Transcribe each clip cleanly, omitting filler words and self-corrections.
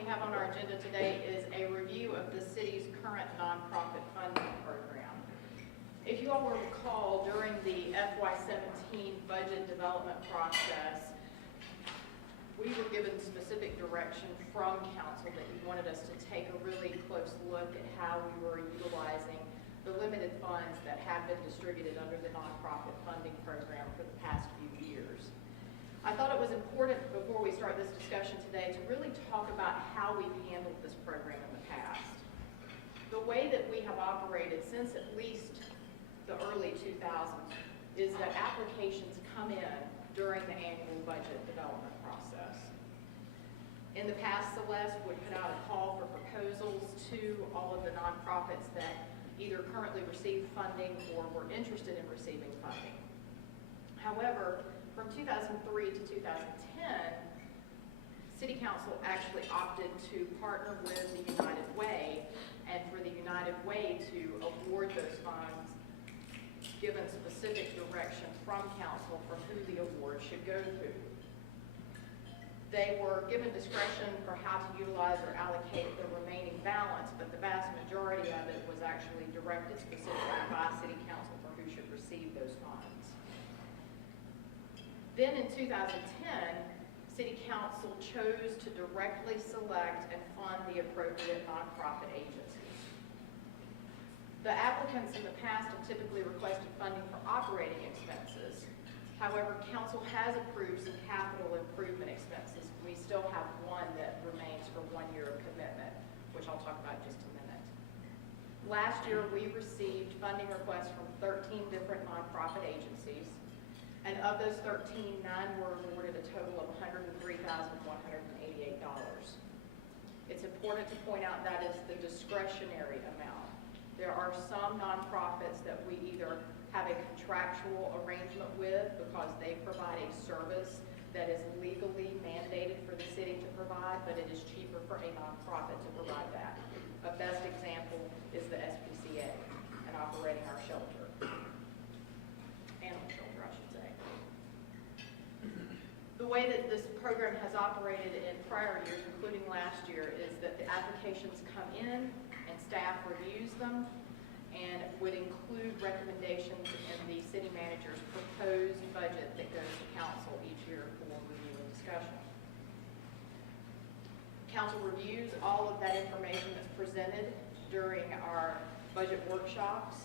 we have on our agenda today is a review of the city's current nonprofit funding program. If you all will recall, during the FY17 budget development process, we were given specific direction from council that you wanted us to take a really close look at how we were utilizing the limited funds that have been distributed under the nonprofit funding program for the past few years. I thought it was important before we start this discussion today to really talk about how we've handled this program in the past. The way that we have operated since at least the early 2000s is that applications come in during the annual budget development process. In the past, Celeste would put out a call for proposals to all of the nonprofits that either currently receive funding or were interested in receiving funding. However, from 2003 to 2010, City Council actually opted to partner with the United Way, and for the United Way to award those funds, given specific direction from Council for who the award should go to. They were given discretion for how to utilize or allocate the remaining balance, but the vast majority of it was actually directed specifically by City Council for who should receive those funds. Then in 2010, City Council chose to directly select and fund the appropriate nonprofit agencies. The applicants in the past have typically requested funding for operating expenses. However, Council has approved some capital improvement expenses. We still have one that remains for 1 year of commitment, which I'll talk about in just a minute. Last year, we received funding requests from 13 different nonprofit agencies. And of those 13, 9 were awarded a total of $103,188. It's important to point out that is the discretionary amount. There are some nonprofits that we either have a contractual arrangement with because they provide a service that is legally mandated for the city to provide, but it is cheaper for a nonprofit to provide that. A best example is the SPCA and operating our shelter. Animal shelter, I should say. The way that this program has operated in prior years, including last year, is that the applications come in and staff reviews them and would include recommendations in the city manager's proposed budget that goes to council each year for review and discussion. Council reviews all of that information that's presented during our budget workshops,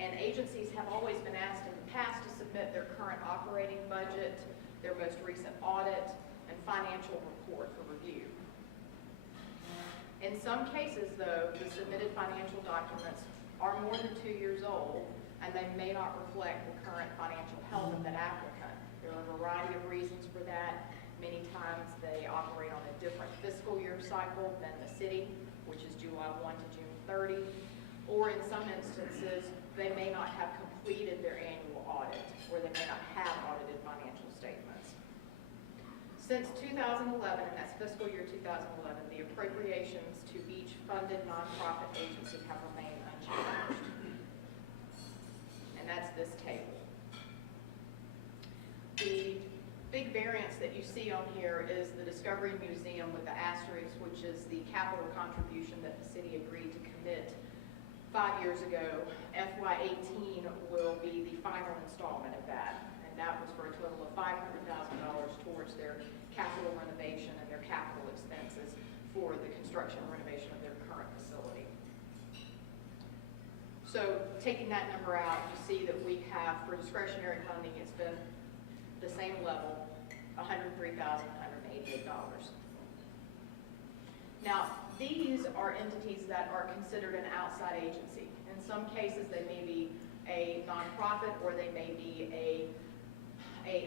and agencies have always been asked in the past to submit their current operating budget, their most recent audit, and financial report for review. In some cases, though, the submitted financial documents are more than 2 years old, and they may not reflect the current financial health of that applicant. There are a variety of reasons for that. Many times they operate on a different fiscal year cycle than the city, which is July 1 to June 30, or in some instances, they may not have completed their annual audit, or they may not have audited financial statements. Since 2011, and that's fiscal year 2011, the appropriations to each funded nonprofit agency have remained unchanged. And that's this table. The big variance that you see on here is the Discovery Museum with the asterisk, which is the capital contribution that the city agreed to commit 5 years ago. FY18 will be the final installment of that, and that was for a total of $500,000 towards their capital renovation and their capital expenses for the construction and renovation of their current facility. So taking that number out, you see that we have, for discretionary funding, it's been the same level, $103,188. Now, these are entities that are considered an outside agency. In some cases, they may be a nonprofit, or they may be a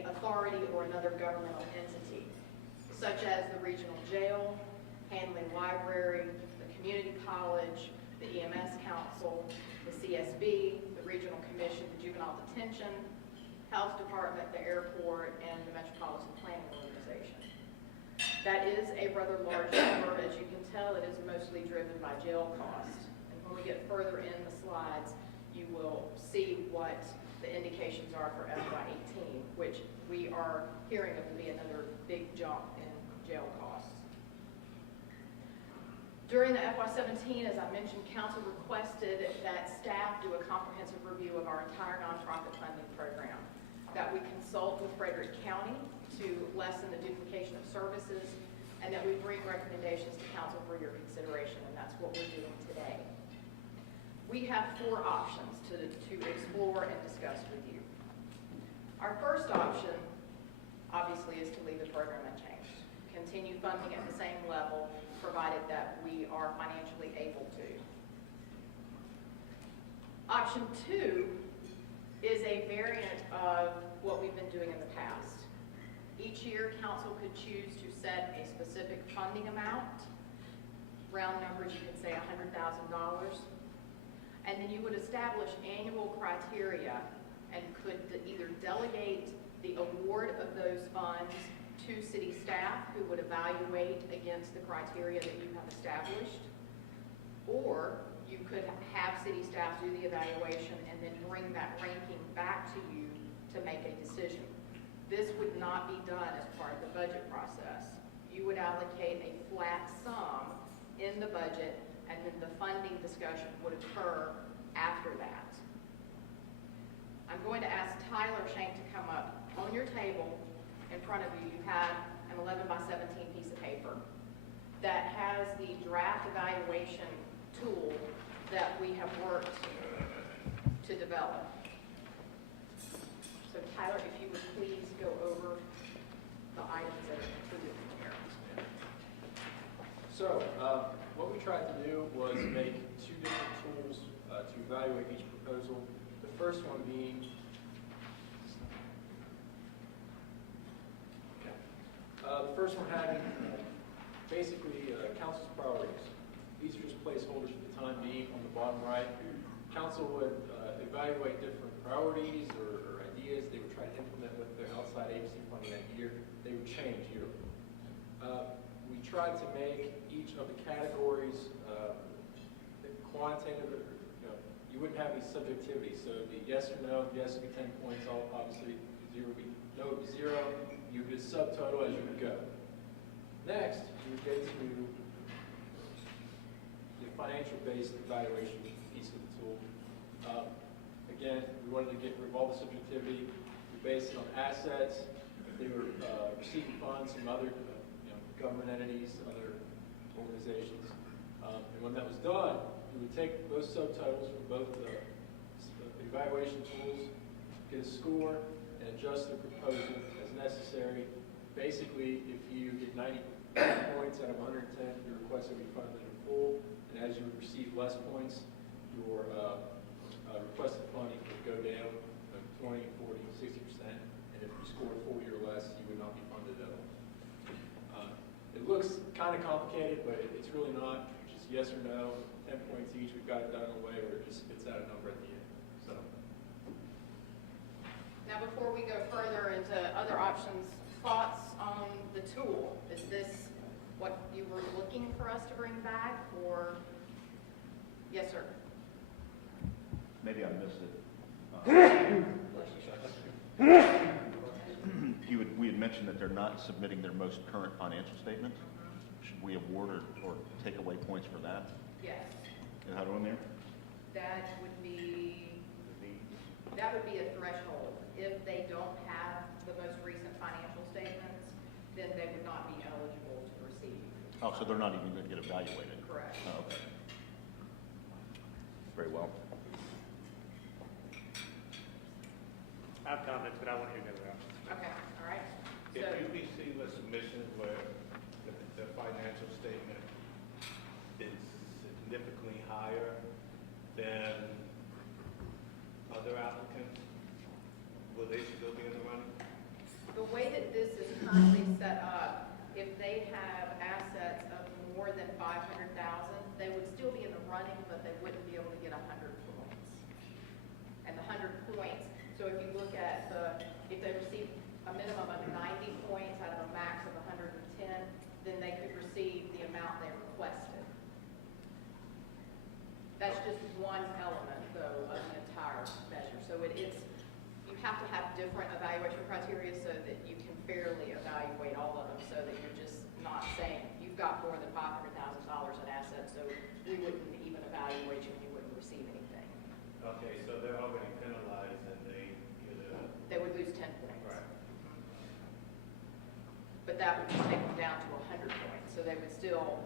authority or another governmental entity, such as the regional jail, Handling Library, the community college, the EMS Council, the CSB, the Regional Commission, the Juvenile Detention, Health Department, the airport, and the Metropolitan Planning Organization. That is a rather large number. As you can tell, it is mostly driven by jail costs. And when we get further in the slides, you will see what the indications are for FY18, which we are hearing of to be another big jump in jail costs. During the FY17, as I mentioned, council requested that staff do a comprehensive review of our entire nonprofit funding program, that we consult with Frederick County to lessen the duplication of services, and that we bring recommendations to council for your consideration, and that's what we're doing today. We have 4 options to explore and discuss with you. Our first option, obviously, is to leave the program unchanged. Continue funding at the same level, provided that we are financially able to. Option 2 is a variant of what we've been doing in the past. Each year, council could choose to set a specific funding amount. Round numbers, you could say $100,000. And then you would establish annual criteria and could either delegate the award of those funds to city staff who would evaluate against the criteria that you have established, or you could have city staff do the evaluation and then bring that ranking back to you to make a decision. This would not be done as part of the budget process. You would allocate a flat sum in the budget, and then the funding discussion would occur after that. I'm going to ask Tyler Shank to come up. On your table in front of you, you have an 11 by 17 piece of paper that has the draft evaluation tool that we have worked to develop. So Tyler, if you would please go over the items that are included in here. So what we tried to do was make 2 different tools to evaluate each proposal. The first one being the first one having basically council's priorities. These are just placeholders for the time being on the bottom right. Council would evaluate different priorities or ideas they would try to implement with their outside agency funding that year. They would change yearly. We tried to make each of the categories quantitative. You wouldn't have any subjectivity. So it'd be yes or no. Yes would be 10 points. Obviously, 0 would be no, would be 0. You could subtotal as you would go. Next, you would get to the financial-based evaluation piece of the tool. Again, we wanted to get rid of all the subjectivity. We based it on assets. If they were receiving funds from other government entities, other organizations. And when that was done, we would take those subtotals from both the evaluation tools, get a score, and adjust the proposal as necessary. Basically, if you get 90 points out of 110, your request would be funded in full, and as you would receive less points, your requested funding would go down 20, 40, 60%, and if you scored 40 or less, you would not be funded at all. It looks kind of complicated, but it's really not. Just yes or no, 10 points each. We've got it done in a way where it just spits out a number at the end. So. Now, before we go further into other options, thoughts on the tool? Is this what you were looking for us to bring back, or? Yes, sir. Maybe I missed it. We had mentioned that they're not submitting their most current financial statement. Should we award or take away points for that? Yes. And how do I there? That would be a threshold. If they don't have the most recent financial statements, then they would not be eligible to receive. Oh, so they're not even going to get evaluated? Correct. Oh, okay. Very well. I have comments, but I want to hear the other options. Okay, all right. If So, you receive a submission where the financial statement is significantly higher than other applicants, will they still be in the running? the way that this is currently set up, if they have assets of more than 500,000, they would still be in the running, but they wouldn't be able to get 100 points. And the 100 points, so if you look at if they receive a minimum of 90 points out of a max of 110, then they could receive the amount they requested. That's just one element, though, of the entire measure. So you have to have different evaluation criteria so that you can fairly evaluate all of them, so that you're just not saying, you've got more than $500,000 in assets, so we wouldn't even evaluate you and you wouldn't receive anything. Okay, so they're already penalized and they get a, They would lose 10 points. right. But that would just take them down to 100 points, so they would still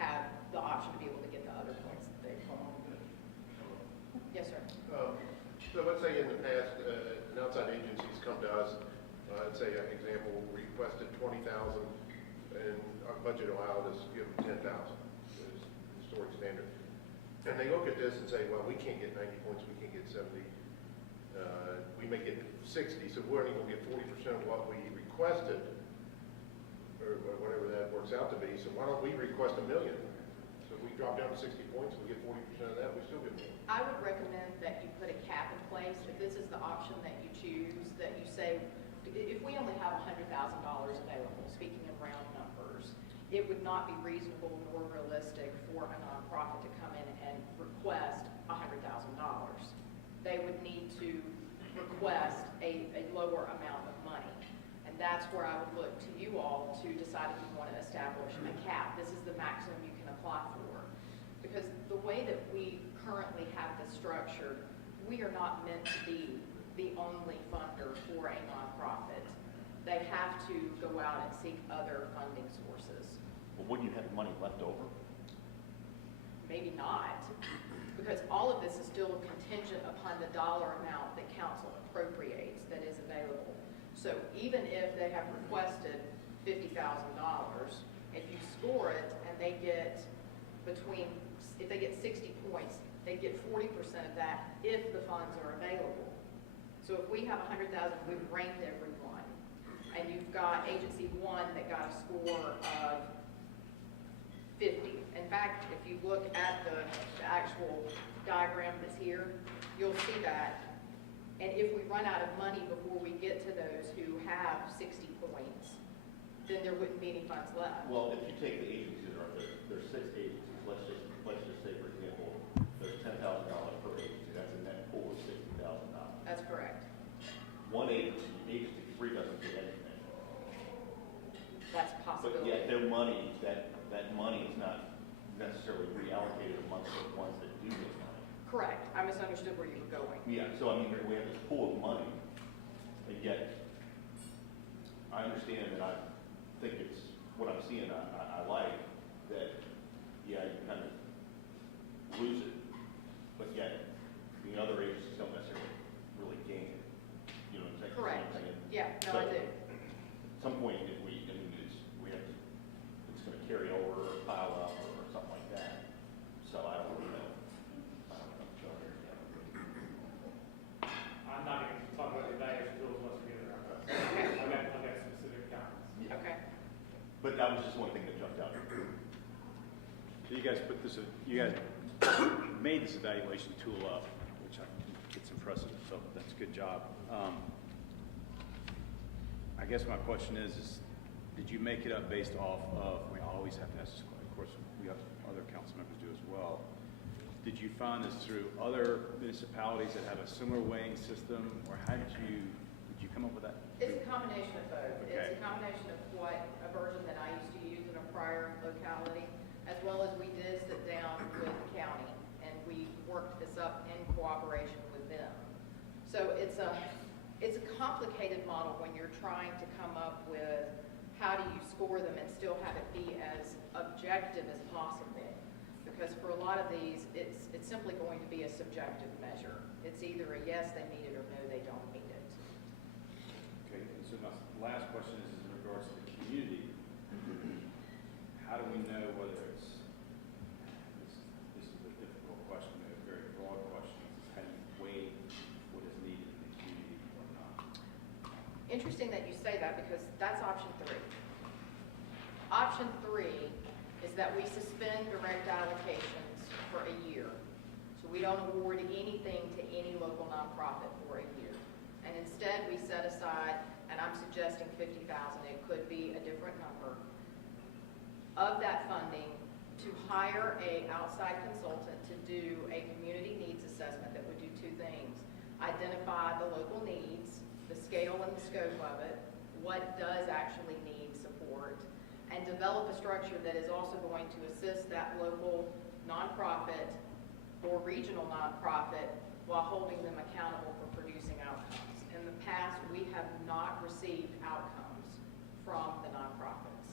have the option to be able to get the other points that they want. Yes, sir. So let's say in the past, an outside agency's come to us, let's say, an example, requested 20,000, and our budget allowed us to give them 10,000, is historic standard. And they look at this and say, well, we can't get 90 points, we can't get 70. We may get 60, so we're only going to get 40% of what we requested, or whatever that works out to be. So why don't we request $1 million? So if we drop down to 60 points, we get 40% of that, we still get $1 million. I would recommend that you put a cap in place. If this is the option that you choose, that you say, if we only have $100,000 available, speaking in round numbers, it would not be reasonable nor realistic for a nonprofit to come in and request $100,000. They would need to request a lower amount of money. And that's where I would look to you all to decide if you want to establish a cap. This is the maximum you can apply for. Because the way that we currently have this structured, we are not meant to be the only funder for a nonprofit. They have to go out and seek other funding sources. Well, wouldn't you have money left over? Maybe not, because all of this is still contingent upon the dollar amount that council appropriates that is available. So even if they have requested $50,000, if you score it and they get if they get 60 points, they get 40% of that if the funds are available. So if we have 100,000, we've ranked everyone, and you've got agency 1 that got a score of 50. In fact, if you look at the actual diagram that's here, you'll see that. And if we run out of money before we get to those who have 60 points, then there wouldn't be any funds left. Well, if you take the agencies that are there, there's 6 agencies. Let's just say, for example, there's $10,000 per agency. That's a net pool of $60,000. That's correct. One agency 3 doesn't get anything. That's a But possibility. yet their money, that money is not necessarily reallocated amongst the ones that do get money. Correct. I misunderstood where you were going. Yeah, so I mean, we have this pool of money, and yet, I understand and I think it's, what I'm seeing, I like, that, yeah, you kind of lose it, but yet, the other agencies don't necessarily really gain it. You know what I'm saying? Correct. You know what I'm saying? Yeah, no, So, I do. At some point, if we, I mean, it's going to carry over or pile up or something like that. So I don't know. I'm not even talking about the evaluation tools once we get it. Okay. I've got specific comments. Okay. But that was just one thing that jumped out. So you guys made this evaluation tool up, which I think it's impressive, so that's a good job. I guess my question is did you make it up based off of, I always have to ask this question, of course, we have other council members do as well. Did you find this through other municipalities that have a similar weighing system, or how did you come up with that? It's a combination of both. Okay. It's a combination of a version that I used to use in a prior locality, as well as we did sit down with the county, and we worked this up in cooperation with them. So it's a complicated model when you're trying to come up with how do you score them and still have it be as objective as possible. Because for a lot of these, it's simply going to be a subjective measure. It's either a yes, they meet it, or no, they don't meet it. Okay, and so my last question is in regards to the community. How do we know whether this is a difficult question, a very broad question, how do you weigh what is needed in the community or not? Interesting that you say that, because that's option 3. Option 3 is that we suspend direct allocations for a year. So we don't award anything to any local nonprofit for a year. And instead, we set aside, and I'm suggesting 50,000, it could be a different number, of that funding to hire a outside consultant to do a community needs assessment that would do 2 things. Identify the local needs, the scale and the scope of it, what does actually need support, and develop a structure that is also going to assist that local nonprofit or regional nonprofit while holding them accountable for producing outcomes. In the past, we have not received outcomes from the nonprofits.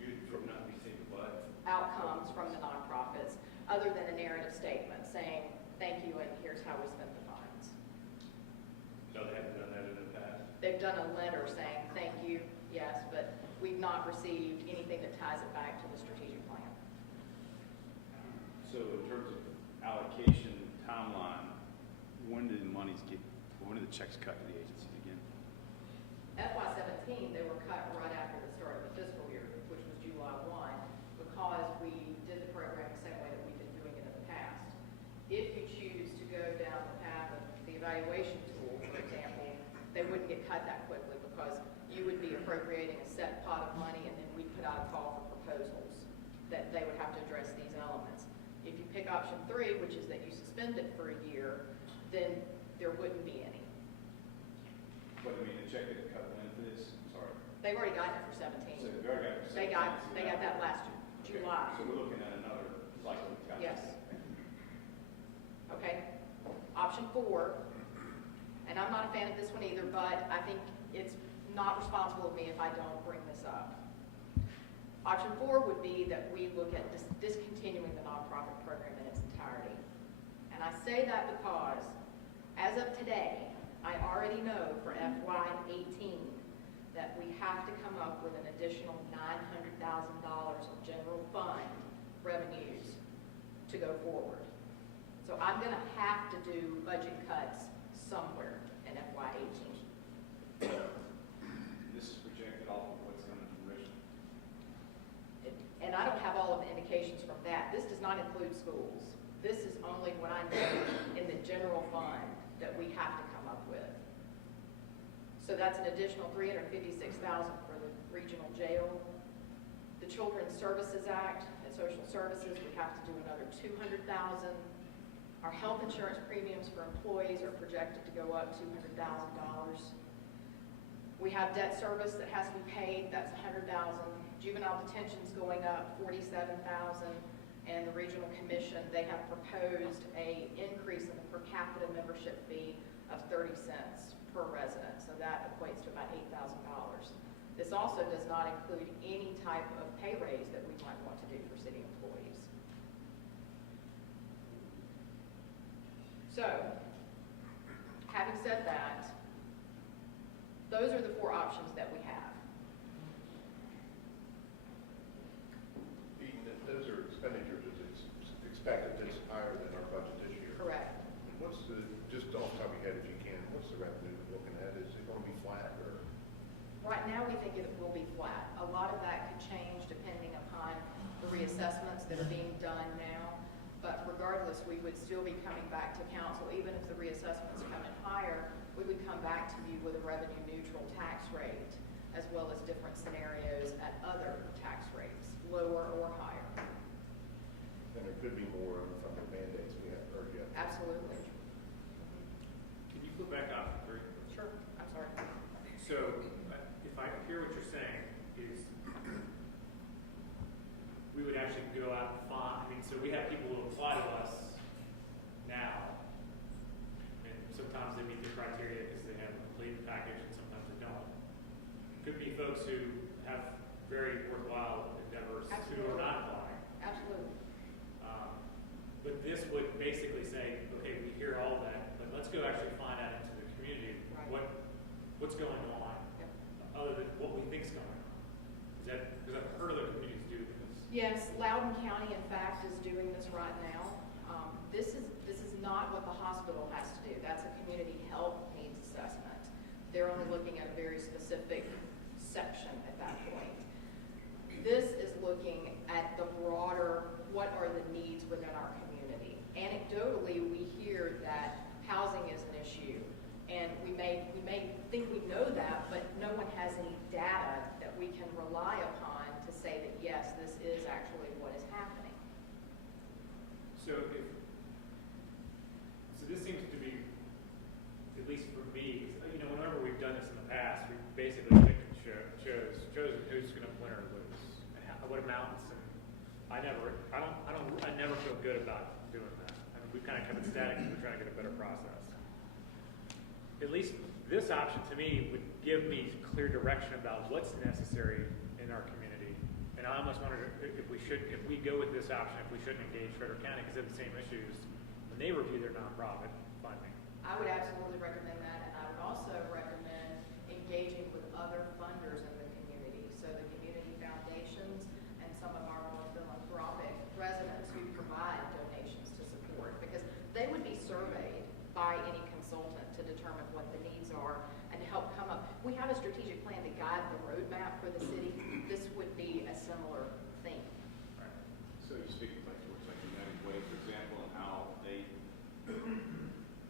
You from not receiving what? Outcomes from the nonprofits, other than a narrative statement saying, thank you, and here's how we spent the funds. No, they haven't done that in the past. They've done a letter saying, thank you, yes, but we've not received anything that ties it back to the strategic plan. So in terms of allocation timeline, when do the checks cut to the agencies again? FY17, they were cut right after the start of the fiscal year, which was July 1, because we did the program the same way that we've been doing it in the past. If you choose to go down the path of the evaluation tool, for example, they wouldn't get cut that quickly because you would be appropriating a set pot of money and then we'd put out a call for proposals that they would have to address these elements. If you pick option 3, which is that you suspend it for a year, then there wouldn't be any. But I mean, the check that cut when for this, sorry. They've already gotten it for So 17. they've already got it for They 17, got, so they now- got that last Okay, July. So we're looking at another cycle of cuts. Yes. Okay. Option 4, and I'm not a fan of this one either, but I think it's not responsible of me if I don't bring this up. Option 4 would be that we look at discontinuing the nonprofit program in its entirety. And I say that because, as of today, I already know for FY18 that we have to come up with an additional $900,000 of general fund revenues to go forward. So I'm going to have to do budget cuts somewhere in FY18. This is projected off of what's coming from Richmond. And I don't have all of the indications from that. This does not include schools. This is only what I know in the general fund that we have to come up with. So that's an additional $356,000 for the regional jail. The Children's Services Act and Social Services, we have to do another $200,000. Our health insurance premiums for employees are projected to go up $200,000. We have debt service that has to be paid, that's $100,000. Juvenile detention's going up $47,000. And the regional commission, they have proposed a increase in the per capita membership fee of 30 cents per resident. So that equates to about $8,000. This also does not include any type of pay raise that we might want to do for city employees. So, having said that, those are the 4 options that we have. Eden, those are expenditures that's expected that's higher than our budget this year. Correct. What's the, just off the top of your head if you can, what's the revenue we're looking at? Is it going to be flat or? Right now, we think it will be flat. A lot of that could change depending upon the reassessments that are being done now. But regardless, we would still be coming back to council. Even if the reassessments come in higher, we would come back to you with a revenue neutral tax rate, as well as different scenarios at other tax rates, lower or higher. And there could be more unfunded mandates we haven't heard yet. Absolutely. Can you flip back up? Sure. I'm sorry. So, if I hear what you're saying, is we would actually go out and find, so we have people who apply to us now, and sometimes they meet the criteria because they have a complete package, and sometimes they don't. Could be folks who have very worthwhile endeavors who Absolutely. are not applying. Absolutely. But this would basically say, okay, we hear all that, but let's go actually find out into the community Right. what's going on, Yep. other than what we think's going on. Is that, because I've heard other communities do this. Yes, Loudoun County, in fact, is doing this right now. This is not what the hospital has to do. That's a community health needs assessment. They're only looking at a very specific section at that point. This is looking at the broader, what are the needs within our community. Anecdotally, we hear that housing is an issue, and we may think we know that, but no one has any data that we can rely upon to say that yes, this is actually what is happening. So this seems to be, at least for me, whenever we've done this in the past, we basically picked and chose who's going to what amounts, and I never feel good about doing that. I mean, we've kind of kept it static because we're trying to get a better process. At least this option to me would give me clear direction about what's necessary in our community. And I almost wondered if we go with this option, if we shouldn't engage Frederick County because they have the same issues when they review their nonprofit funding. I would absolutely recommend that, and I would also recommend engaging with other funders in the community. So the community foundations and some of our more philanthropic residents who provide donations to support, because they would be surveyed by any consultant to determine what the needs are and to help come up. We have a strategic plan to guide the roadmap for the city. This would be a similar thing. So you speak like towards like United Way, for example, and how they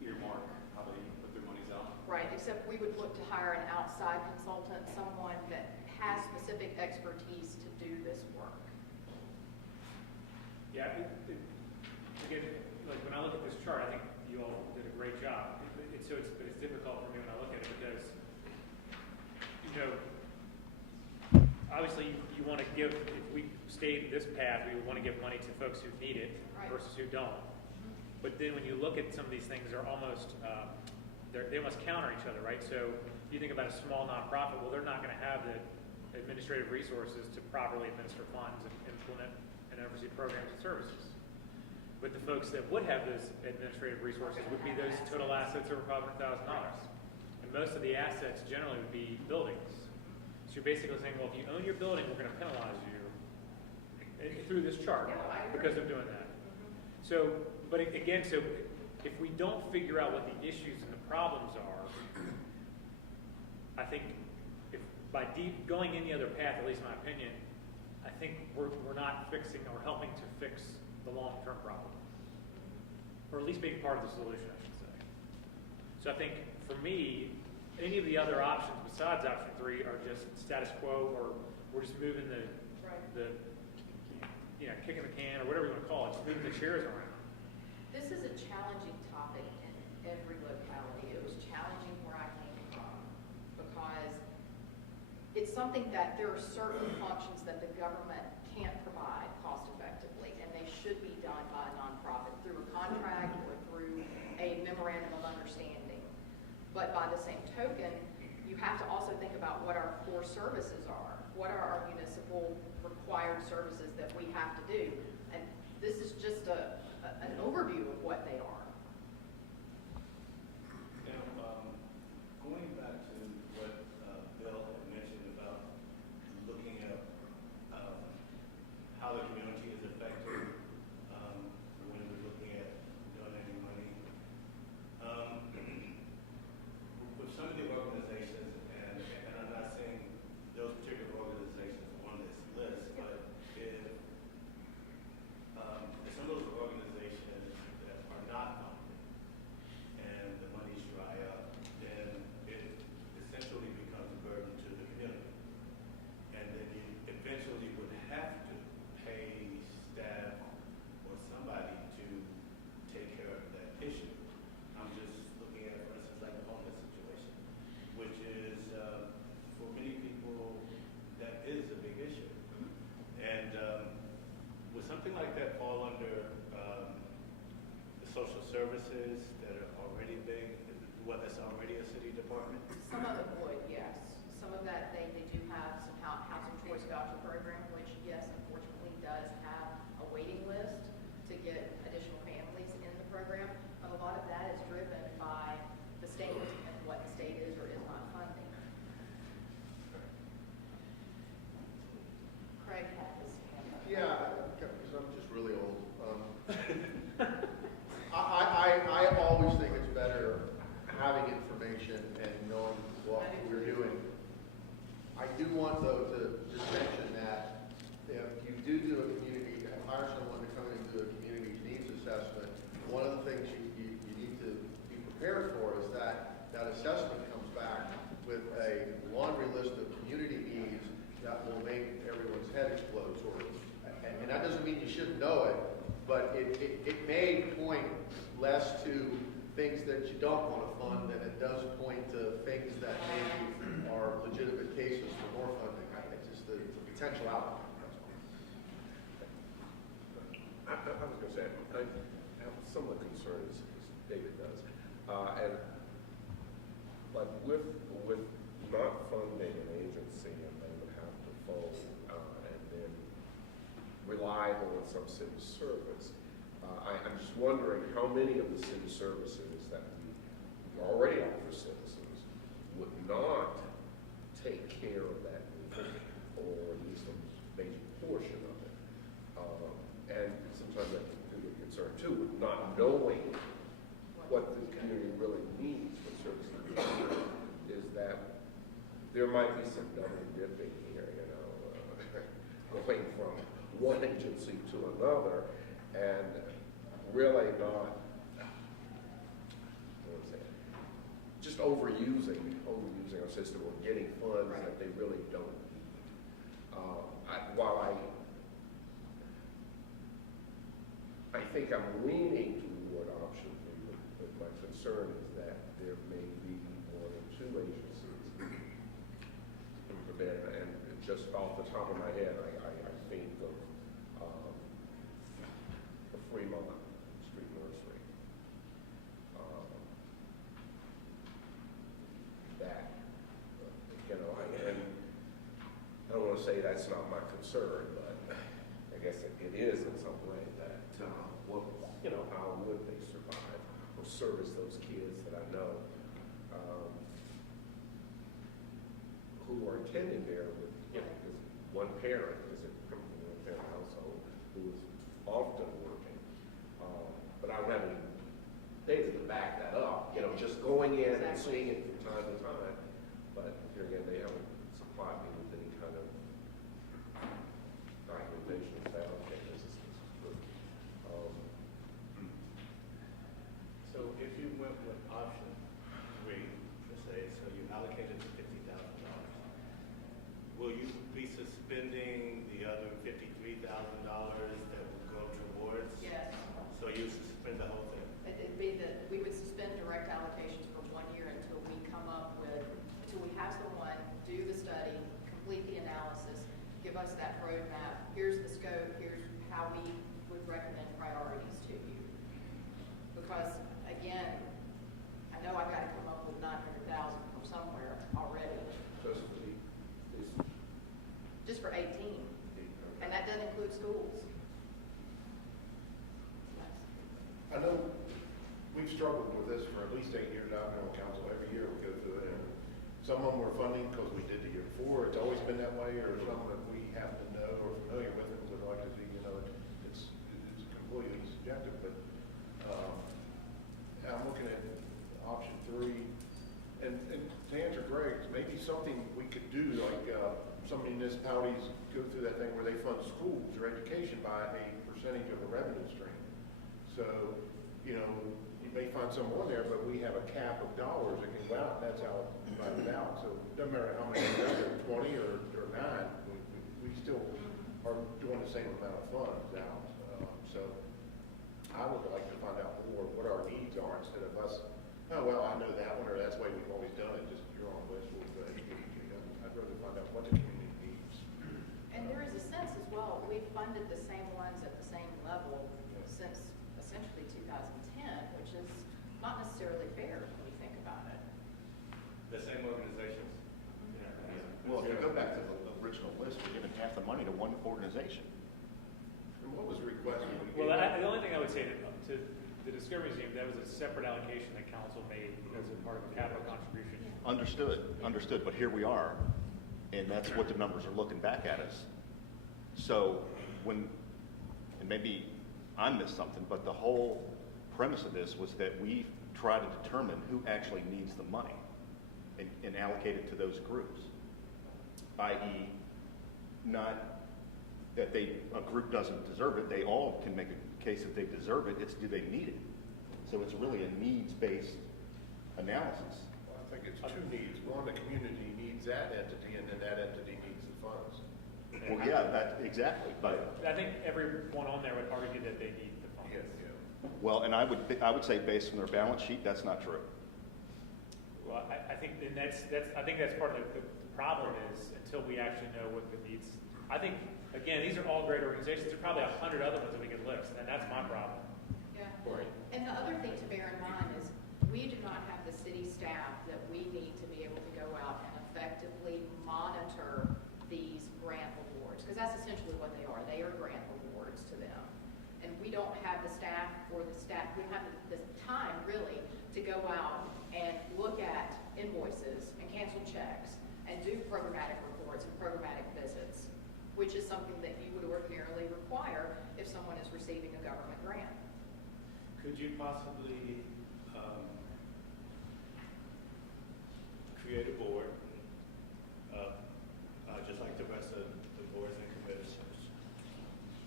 earmark, how they put their monies out? Right, except we would look to hire an outside consultant, someone that has specific expertise to do this work. Yeah, again, like when I look at this chart, I think you all did a great job. But it's difficult for me when I look at it because, you know, obviously you want to give, if we stay this path, we would want to give money to folks who need it Right. versus who don't. But then when you look at some of these things, they're almost, they almost counter each other, right? So you think about a small nonprofit, well, they're not going to have the administrative resources to properly administer funds and implement and oversee programs and services. But the folks that would have those administrative resources would be those total assets over $500,000. And most of the assets generally would be buildings. So you're basically saying, well, if you own your building, we're going to penalize you through this chart Yeah, I agree. because of doing that. So, but again, so if we don't figure out what the issues and the problems are, I think if by going any other path, at least in my opinion, I think we're not fixing or helping to fix the long-term problem, or at least being part of the solution, I should say. So I think for me, any of the other options besides option 3 are just status quo, or we're just moving the kicking the can, or whatever you want to call it, just moving the chairs around. This is a challenging topic in every locality. It was challenging where I came from because it's something that there are certain functions that the government can't provide cost effectively, and they should be done by a nonprofit through a contract or through a memorandum of understanding. But by the same token, you have to also think about what our core services are. What are our municipal required services that we have to do? And this is just an overview of what they are. Now, going back to what Bill had mentioned about looking at how the community is affected when we're looking at donating money. With some of the organizations, and I'm not saying those particular organizations are on this list, but if some of those organizations that are not funded and the monies dry up, then it essentially becomes a burden to the community. And then you eventually would have to pay staff or somebody to take care of that issue. I'm just looking at, for instance, like the homeless situation, which is, for many people, that is a big issue. And would something like that fall under the social services that are already big, that's already a city department? Some of it would, yes. Some of that, they do have some housing choice voucher program, which, yes, unfortunately does have a waiting list to get additional families in the program. But a lot of that is driven by the state and what the state is or is not funding. Craig had his hand up. Yeah, because I'm just really old. I always think it's better having information and knowing what we're doing. I do want, though, to just mention that if you do a community, hire someone to come in and do a community needs assessment, one of the things you need to be prepared for is that that assessment comes back with a laundry list of community needs that will make everyone's head explode, sort of. And that doesn't mean you shouldn't know it, but it may point less to things that you don't want to fund than it does point to things that maybe are legitimate cases for more funding. It's just the potential outcome. That's all. I was gonna say, I have similar concerns as David does. But with not funding an agency, and they would have to fold, and then rely on some city service, I'm just wondering how many of the city services that we already offer citizens would not take care of that need, or at least a major portion of it. And sometimes that can be a concern too, with not knowing what the community really needs for services, is that there might be some double dipping here, you know, going from one agency to another, and really not, what was that? Just overusing our system, or getting funds that they really don't need. While I think I'm leaning toward option 3, but my concern is that there may be one or two agencies. And just off the top of my head, I think of the Fremont Street Nursery. That, you know, and I don't want to say that's not my concern, but I guess it is in some way that, well, you know, how would they survive or service those kids that I know who are attending there with, you know, because one parent is from a one-parent household who is often working. But I don't have any data to back that up, you know, just going in and seeing it from time to time. But here again, they haven't supplied me with any kind of documentation that, okay, this is true. So if you went with option 3, per se, so you allocated the $50,000, will you be suspending the other $53,000 that would go towards? Yes. So you suspend the whole thing? It'd be that we would suspend direct allocations for 1 year until we come up with, until we have someone do the study, complete the analysis, give us that roadmap. Here's the scope, here's how we would recommend priorities to you. Because again, I know I've got to come up with 900,000 from somewhere already, just for 18. And that doesn't include schools. I know we've struggled with this for at least 8 years. I've been on council. Every year we go through it, and some of them we're funding because we did the year before. It's always been that way, or some that we happen to know or familiar with it would like to see. You know, it's completely subjective. But I'm looking at option 3, and to answer Greg, maybe something we could do, like some municipalities go through that thing where they fund schools or education by a percentage of the revenue stream. So, you know, you may find some on there, but we have a cap of dollars that can go out, and that's how it's divided out. So it doesn't matter how many there are, 20 or 9, we still are doing the same amount of funds out. So I would like to find out more what our needs are instead of us, oh, well, I know that one, or that's the way we've always done it, just you're on the list, we'll go ahead and give it to you. I'd rather find out what the community needs. And there is a sense as well, we've funded the same ones at the same level since essentially 2010, which is not necessarily fair when you think about it. The same organizations? Well, if you go back to the original list, we're giving half the money to one organization. And what was requested? Well, the only thing I would say to the Discovery Museum, that was a separate allocation that council made as a part of a capital contribution. Understood, but here we are, and that's what the numbers are looking back at us. So and maybe I missed something, but the whole premise of this was that we try to determine who actually needs the money and allocate it to those groups, i.e. not that a group doesn't deserve it. They all can make a case that they deserve it. It's do they need it? So it's really a needs-based analysis. Well, I think it's 2 needs. One, the community needs that entity, and then that entity needs the funds. Well, yeah, exactly. But I think everyone on there would argue that they need the funds. Yeah. well, and I would say based on their balance sheet, that's not true. Well, I think, and I think that's part of the problem is until we actually know what the needs I think, again, these are all great organizations. There's probably 100 other ones that we could list, and that's my problem. Yeah. Right. And the other thing to bear in mind is we do not have the city staff that we need to be able to go out and effectively monitor these grant awards, because that's essentially what they are. They are grant awards to them. And we don't have the staff we don't have the time really to go out and look at invoices and cancel checks and do programmatic reports and programmatic visits, which is something that you would ordinarily require if someone is receiving a government grant. Could you possibly create a board, just like the rest of the boards and commissions,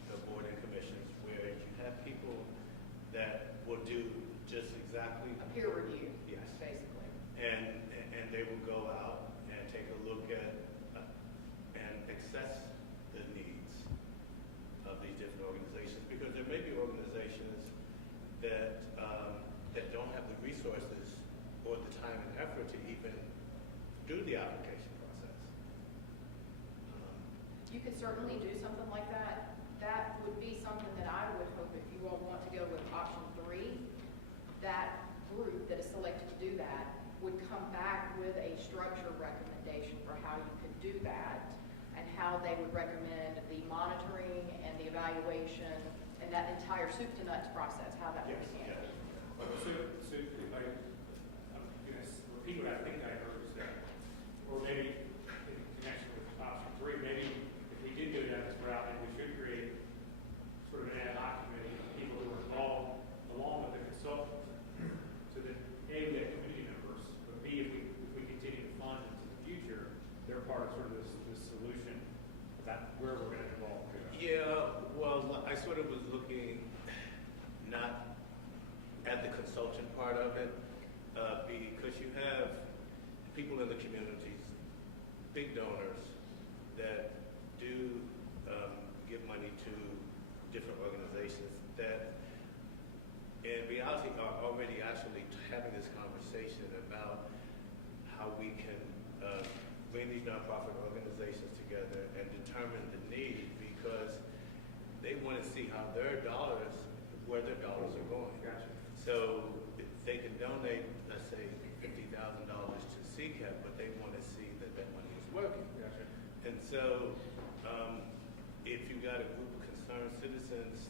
the board and commissions, where you have people that will do just exactly A peer review, Yes. basically. And they will go out and take a look at and assess the needs of these different organizations, because there may be organizations that that don't have the resources or the time and effort to even do the application process. You could certainly do something like that. That would be something that I would hope if you all want to go with option 3, that group that is selected to do that would come back with a structure recommendation for how you could do that and how they would recommend the monitoring and the evaluation and that entire soup to nuts process, how that would be handled. So if I'm going to repeat what I think I heard is that, or maybe in connection with option 3, maybe if we did go down this route, maybe we should create sort of an ad hoc committee of people who are involved along with the consultant, so that A, we have community members, but B, if we continue to fund into the future, they're part of sort of this solution that where we're going to evolve. Yeah, well, I sort of was looking not at the consultant part of it, because you have people in the communities, big donors that do give money to different organizations that in reality are already actually having this conversation about how we can bring these nonprofit organizations together and determine the need, because they want to see how where their dollars are going. Gotcha. So if they can donate, let's say, $50,000 to CCAP, but they want to see that that money is working. Gotcha. And so, if you got a group of concerned citizens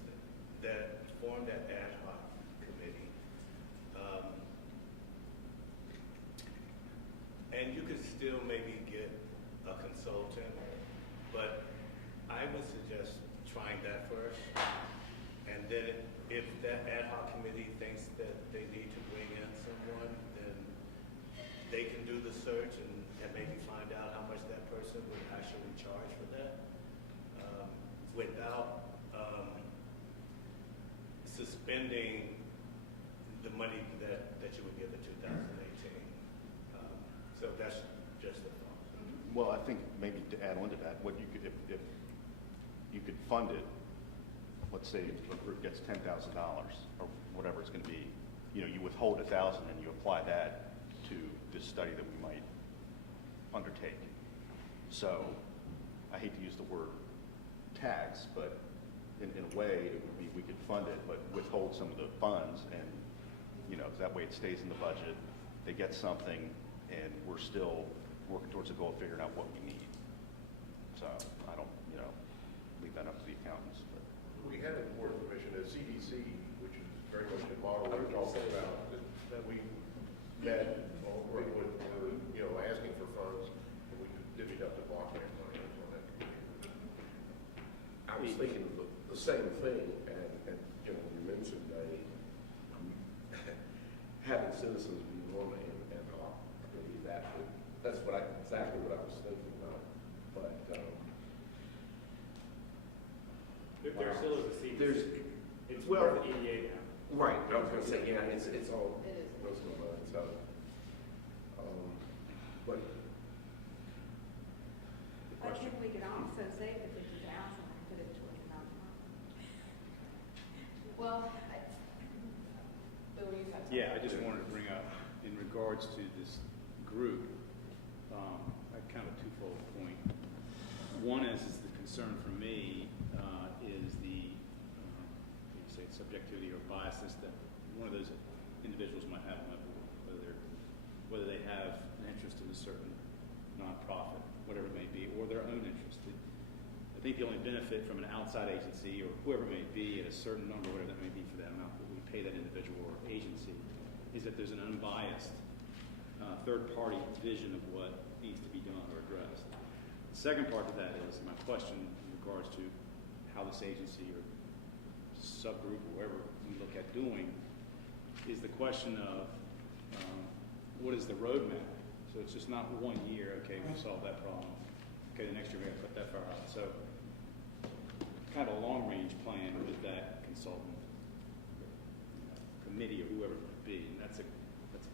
that form that ad hoc committee, and you could still maybe get a consultant, but I would suggest trying that first. And then if that ad hoc committee thinks that they need to bring in someone, then they can do the search and maybe find out how much that person would actually charge for that, without suspending the money that you would give in 2018. So that's just a thought. Well, I think maybe to add on to that, what you could, if you could fund it, let's say a group gets $10,000 or whatever it's going to be, you withhold $1,000 and you apply that to this study that we might undertake. So I hate to use the word tax, but in a way it would be we could fund it, but withhold some of the funds, and that way it stays in the budget. They get something, and we're still working towards the goal of figuring out what we need. So I don't, leave that up to the accountants. But. We had a board commission at CDC, which is very much a model we're talking about, that we met, or were, asking for funds, and we divvied up the block grant money on that committee. I was thinking the same thing, and you mentioned having citizens be on the ad hoc committee. That's exactly what I was thinking about. But There still is a seat. It's well, part of the EDA now. right. I was going to say, yeah, it's all It is. goes to my mind. So, but the I question. think we could also save the 50,000 and put it toward the nonprofit. Well, Bill, you have something? Yeah, I just wanted to bring up, in regards to this group, kind of a twofold point. One is the concern for me is the, you say subjectivity or biases that one of those individuals might have on that board, whether they have an interest in a certain nonprofit, whatever it may be, or their own interest. I think the only benefit from an outside agency or whoever it may be at a certain number, whatever that may be for that amount that we pay that individual or agency, is that there's an unbiased third-party vision of what needs to be done or addressed. The second part of that is my question in regards to how this agency or subgroup or whatever we look at doing is the question of what is the roadmap? So it's just not 1 year, okay, we solved that problem. Okay, the next year we're going to put that far out. So kind of a long-range plan with that consultant committee or whoever it might be. And that's a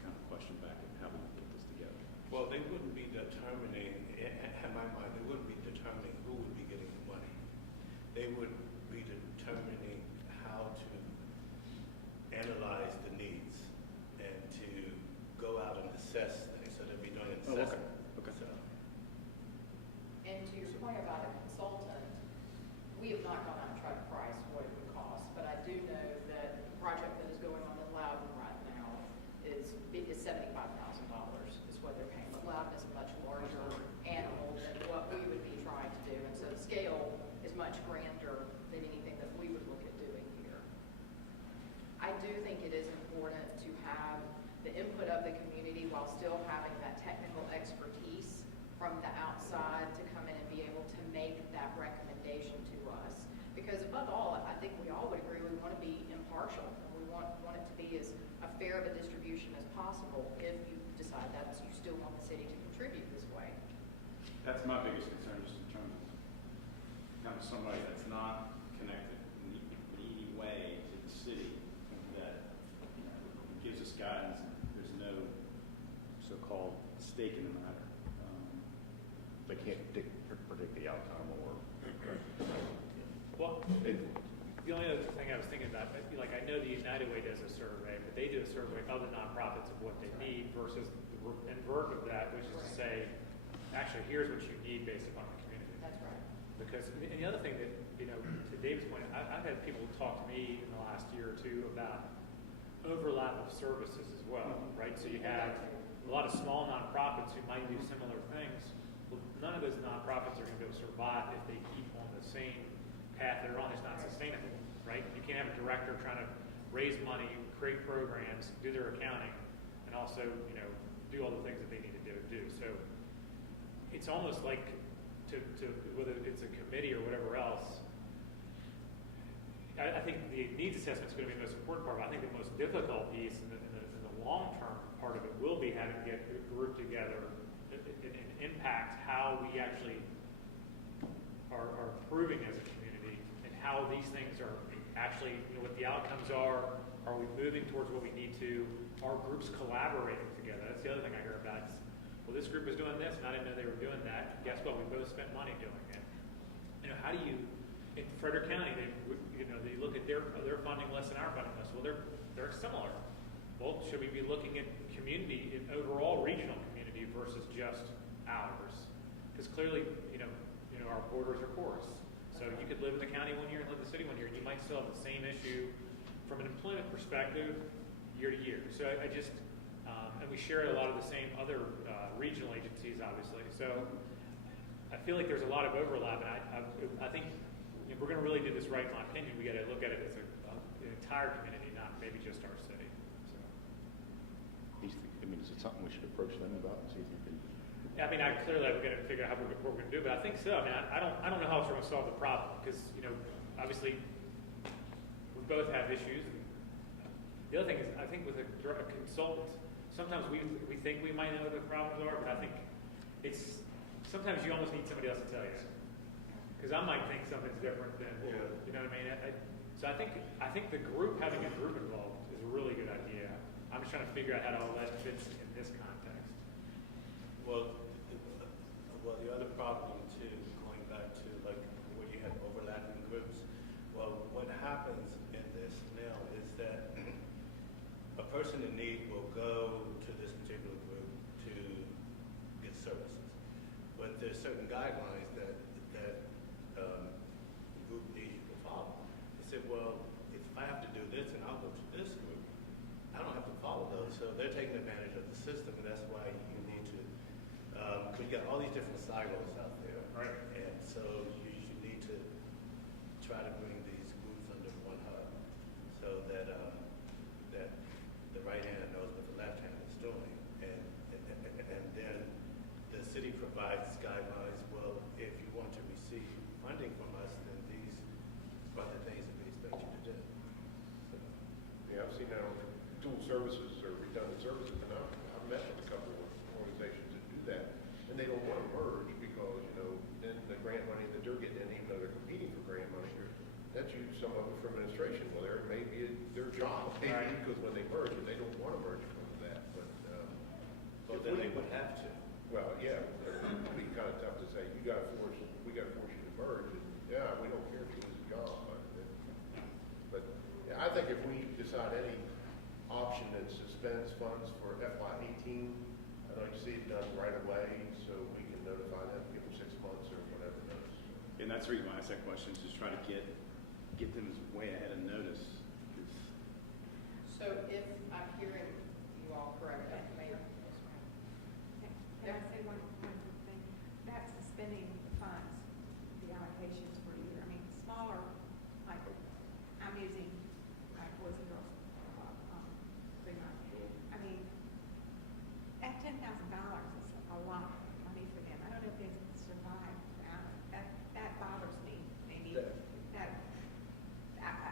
kind of question back at how we put this together. Well, they wouldn't be determining, in my mind, they wouldn't be determining who would be getting the money. They would be determining how to analyze the needs and to go out and assess things. So they'd be doing an assessment. Okay. So, And to your point about a consultant, we have not gone out and tried to price what it would cost, but I do know that the project that is going on in Loudon right now is $75,000 is what they're paying. But Loudon is a much larger animal than what we would be trying to do, and so the scale is much grander than anything that we would look at doing here. I do think it is important to have the input of the community while still having that technical expertise from the outside to come in and be able to make that recommendation to us. Because above all, I think we all would agree we want to be impartial, and we want it to be as fair of a distribution as possible if you decide that you still want the city to contribute this way. That's my biggest concern, just in terms of kind of somebody that's not connected in any way to the city that gives us guidance and there's no so-called stake in the matter. They can't predict the outcome or. Well, the only other thing I was thinking about, like I know the United Way does a survey, but they do a survey of the nonprofits of what they need versus the invert of that, which is to say, actually, here's what you need based upon the community. That's right. Because, and the other thing that, to David's point, I've had people talk to me in the last year or two about overlap of services as well, right? So you have a lot of small nonprofits who might do similar things. Well, none of those nonprofits are going to be able to survive if they keep on the same path they're on. It's not sustainable, right? You can't have a director trying to raise money, create programs, do their accounting, and also, do all the things that they need to do. So it's almost like to whether it's a committee or whatever else, I think the needs assessment is going to be the most important part. But I think the most difficult piece in the long-term part of it will be having to get a group together and impact how we actually are improving as a community and how these things are actually, what the outcomes are. Are we moving towards what we need to? Are groups collaborating together? That's the other thing I hear about. Well, this group is doing this, and I didn't know they were doing that. Guess what? We both spent money doing it. How do you, in Frederick County, they look at their funding list and our funding list. Well, they're similar. Well, should we be looking at community, in overall regional community versus just ours? Because clearly, our borders are porous. So you could live in the county 1 year and live in the city 1 year, and you might still have the same issue from an employment perspective year to year. So I just, and we share a lot of the same other regional agencies, obviously. So I feel like there's a lot of overlap, and I think if we're going to really do this right, in my opinion, we got to look at it as an entire community, not maybe just our city. So. Is it something we should approach them about and see if you can? Clearly we're going to figure out what we're going to do, but I think so. I don't know how else we're going to solve the problem because obviously we both have issues. The other thing is, I think with a consultant, sometimes we think we might know what the problems are, but I think it's sometimes you almost need somebody else to tell you because I might think something's different than you know what I mean. So I think the group having a group involved is a really good idea. I'm just trying to figure out how all that fits in this context. well, the other problem too, going back to like where you have overlapping groups, well, what happens in this now is that a person in need will go to this particular group to get services, but there's certain guidelines that silos out there. Right. And so you need to try to bring these groups under one hub so that, that the right hand knows what the left hand is doing. And then the city provides guidelines, well, if you want to receive funding from us, then these are the things that we expect you to do. So, Yeah, I've seen now dual services or redundant services, and I've met with a couple of organizations that do that, and they don't want to merge because, you know, then the grant money that they're getting in, even though they're competing for grant money, that's used some of it for administration. Well, there may be their job, maybe, Right. because when they merge, they don't want to merge because of that, but, but then they would have to. well, yeah, it'd be kind of tough to say, we got to force you to merge, and, yeah, we don't care if you lose a job, but, yeah, I think if we decide any option that suspends funds for FY18, I'd like to see it done right away, so we can notify them, give them 6 months or whatever notice. And that's the reason why I asked that question, is just try to get them way ahead of notice. 'Cause So if I'm hearing you all correctly, Mayor? Can I say one quick thing? That's suspending the funds, the allocations for a year. I mean, smaller, like, I'm using, like, Boys and Girls, Fremont. I mean, that $10,000 is a lot of money for them. I don't know if they can survive without it. That bothers me, maybe.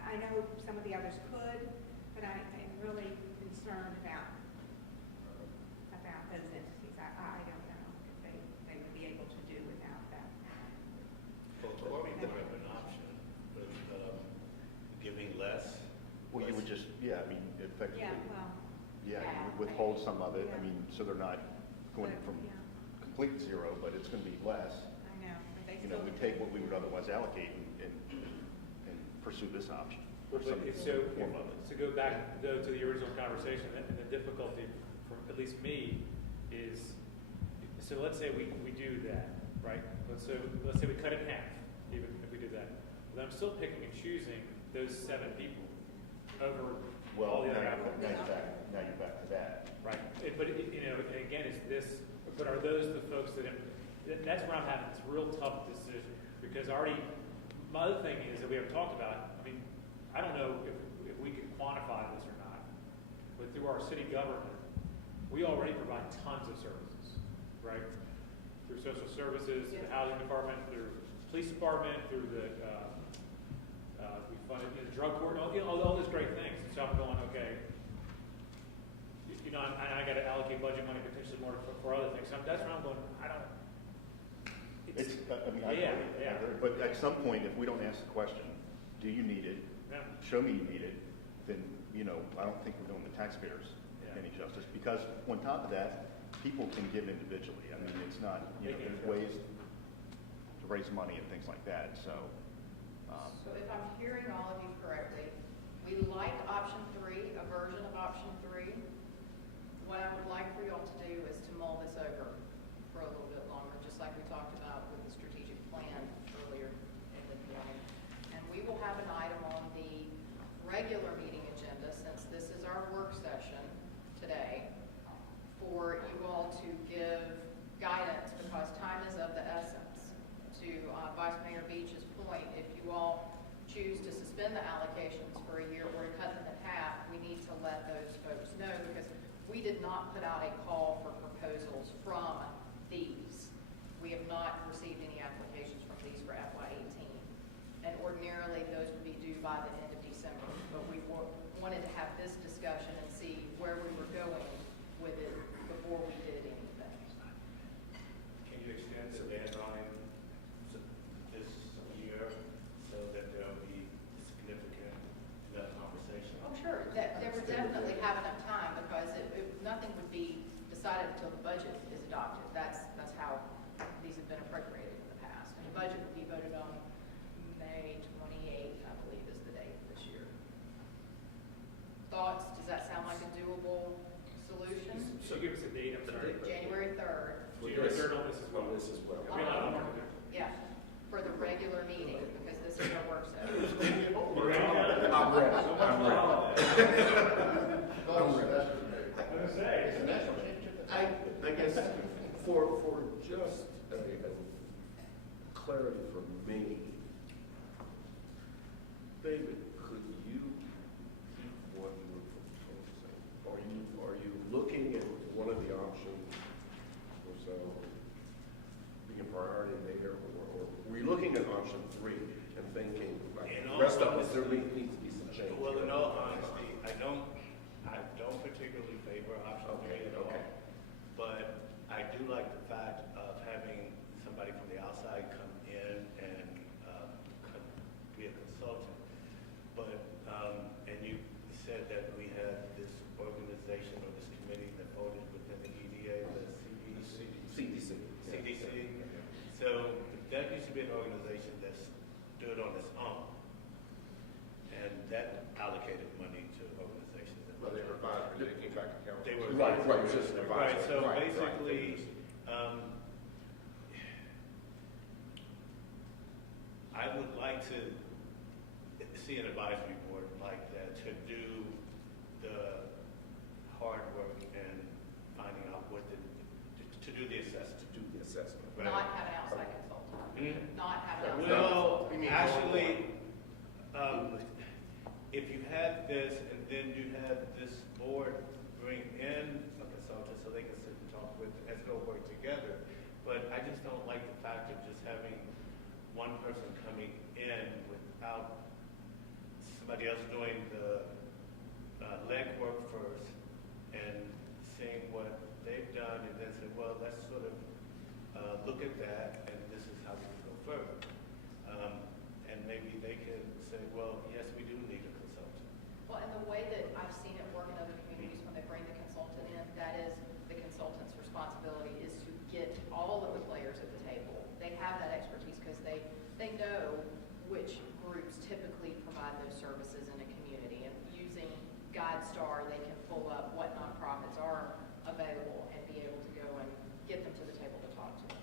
I know some of the others could, but I'm really concerned about those entities. I don't know if they would be able to do without that. Well, we could have an option, but giving less. Well, you would just, yeah, I mean, effectively, Yeah, well, yeah, you would withhold some of it. I Yeah. mean, so they're not going but, from yeah, complete zero, but it's going to be less. I know, but they You know, still. we take what we would otherwise allocate and pursue this option. Or But some so, form of it. to go back, though, to the original conversation, and the difficulty for at least me is, so let's say we do that, right? Let's say we cut it in half, even if we do that. But I'm still picking and choosing those 7 people over all Well, the now other you're applicants. back to that. Right, you know, and again, is this, but are those the folks that's where I'm having this real tough decision, because my other thing is that we haven't talked about, I mean, I don't know if we can quantify this or not, but through our city government, we already provide tons of services, right? Through social services, through the housing department, through police department, through the, we funded the drug court, all those great things. So I'm going, okay, you know, I got to allocate budget money potentially more for other things. So that's where I'm going, I don't. I mean, I Yeah, agree. yeah. But at some point, if we don't ask the question, do you need it? Yeah. Show me you need it, then, you know, I don't think we're doing the taxpayers Yeah. any justice. Because on top of that, people can give individually. I mean, it's not, you know, They can. there's ways to raise money and things like that, so. So if I'm hearing all of you correctly, we like option 3, a version of option 3. What I would like for y'all to do is to mull this over for a little bit longer, just like we talked about with the strategic plan earlier in the morning. And we will have an item on the regular meeting agenda, since this is our work session today, for you all to give guidance, because time is of the essence. To Vice Mayor Beach's point, if you all choose to suspend the allocations for a year or to cut them in half, we need to let those folks know, because we did not put out a call for proposals from these. We have not received any applications from these for FY18. And ordinarily, those would be due by the end of December. But we wanted to have this discussion and see where we were going with it before we did anything. Can you extend the deadline this year so that there'll be significant enough conversation? Oh, sure, there would definitely have enough time, because nothing would be decided until the budget is adopted. That's how these have been appropriated in the past. And the budget will be voted on May 28th, I believe, is the date this year. Thoughts? Does that sound like a doable solution? So give us a date, I'm sorry. January 3rd. January 3rd on this as well. This as well. We don't have homework to do. Yeah, for the regular meeting, because this is our work session. I'm ready. I'm ready. I'm ready. I was gonna say. I guess for just a clarity for me, David, could you keep what you were proposing? Are you looking at one of the options, or so, being a priority there, or were you looking at option 3 and thinking, like, In the all rest of us, there honesty- needs to be some change? Well, in all honesty, I don't particularly favor option 3 at all. Okay. But I do like the fact of having somebody from the outside come in and be a consultant. But, and you said that we had this organization or this committee that voted within the EDA, the CDC. CDC. So that used to be an organization that stood on its own. And that allocated money to organizations. Well, they were advisory, they came back to council. They were Right, it's just an advisory. Right, so Right, basically, I would like to see an advisory board like that to do the hard work and finding out what to do the assessment. To do the assessment. Right. Not have an outside consultant. Hmm? Not have an outside Well, You mean actually, if you had this and then you had this board bring in a consultant so they can sit and talk with, as they'll work together. But I just don't like the fact of just having one person coming in without somebody else doing the legwork first and seeing what they've done and then say, well, let's sort of look at that and this is how we can go further. And maybe they can say, well, yes, we do need a consultant. Well, and the way that I've seen it work in other communities when they bring the consultant in, that is the consultant's responsibility is to get all of the players at the table. They have that expertise because they know which groups typically provide those services in a community. And using GuideStar, they can pull up what nonprofits are available and be able to go and get them to the table to talk to them.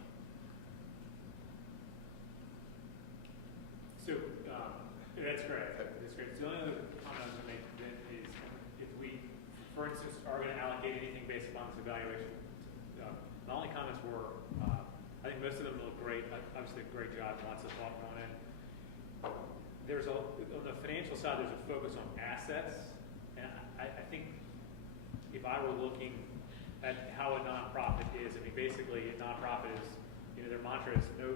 So, that's great. That's great. So the only other comment I was going to make then is if we, for instance, are going to allocate anything based upon this evaluation, my only comments were, I think most of them look great. Obviously, a great job, lots of thought going in. There's on the financial side, there's a focus on assets. And I think if I were looking at how a nonprofit is, I mean, basically a nonprofit is, their mantra is no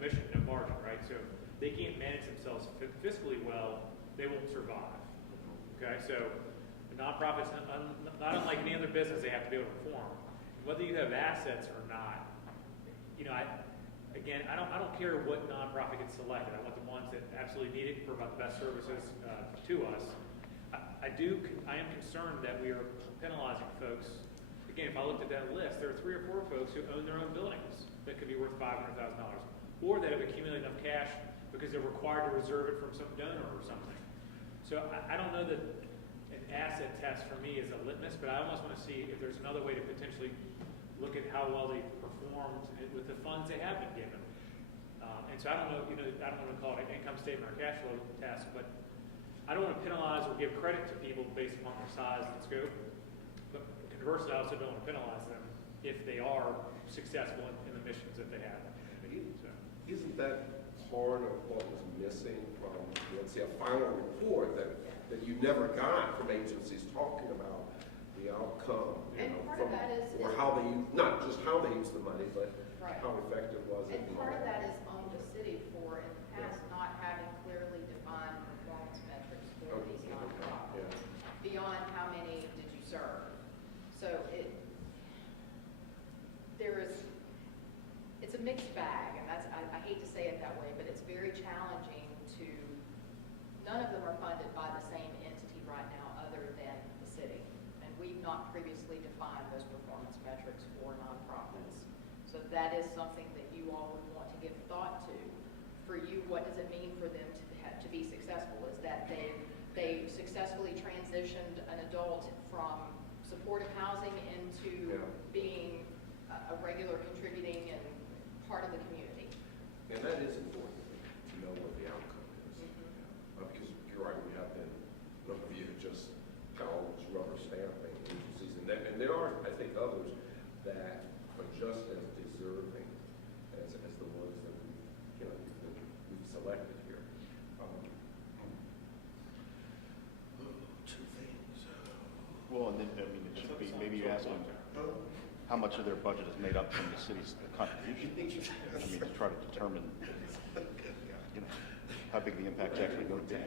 mission, no margin, right? So if they can't manage themselves fiscally well, they won't survive. Okay, so the nonprofits, not unlike any other business, they have to be able to perform. Whether you have assets or not, I don't care what nonprofit gets selected. I want the ones that absolutely need it, provide the best services to us. I am concerned that we are penalizing folks. Again, if I looked at that list, there are 3 or 4 folks who own their own buildings that could be worth $500,000, or that have accumulated enough cash because they're required to reserve it from some donor or something. So I don't know that an asset test for me is a litmus, but I almost want to see if there's another way to potentially look at how well they performed with the funds they have been given. And so I don't know, I don't want to call it an income statement or cash flow test, but I don't want to penalize or give credit to people based upon their size and scope. But conversely, I also don't want to penalize them if they are successful in the missions that they have. So. Isn't that part of what was missing from, let's say, a final report that you never got from agencies talking about the outcome? And part of that is- or how they use, not just how they use the money, but Right. how effective was it? And part of that is on the city for, in the past, not having clearly defined performance metrics for these nonprofits. Beyond how many did you serve? So it's a mixed bag, and I hate to say it that way, but it's very challenging to, none of them are funded by the same entity right now other than the city. And we've not previously defined those performance metrics for nonprofits. So that is something that you all would want to give thought to. For you, what does it mean for them to be successful? Is that they successfully transitioned an adult from supportive housing into being a regular contributing and part of the community? And that is important to know what the outcome is. Because you're right, we have been, none of you just college rubber stamping agencies. And there are, I think, others that are just as deserving as the ones that you ask them how much of their budget is made up from the city's contribution? I mean, to try to determine, you know, how big the impact's actually going to be.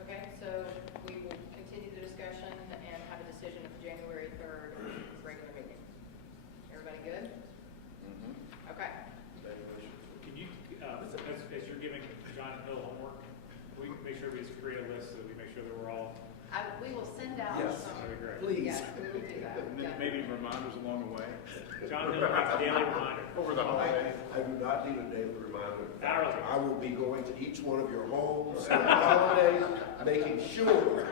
Okay, so we will continue the discussion and have a decision at the January 3rd regular meeting. Everybody good? Okay. Can you, as you're giving John and Bill homework, we make sure we just create a list so that we make sure that we're all, We will send out Yes. some. that'd be great. Please. Yes, we will do that. And Yeah. then maybe reminders along the way. John Hill makes a daily reminder. Over the holidays. I do not need a daily reminder. In fact, Hourly. I will be going to each one of your homes on the holidays, making sure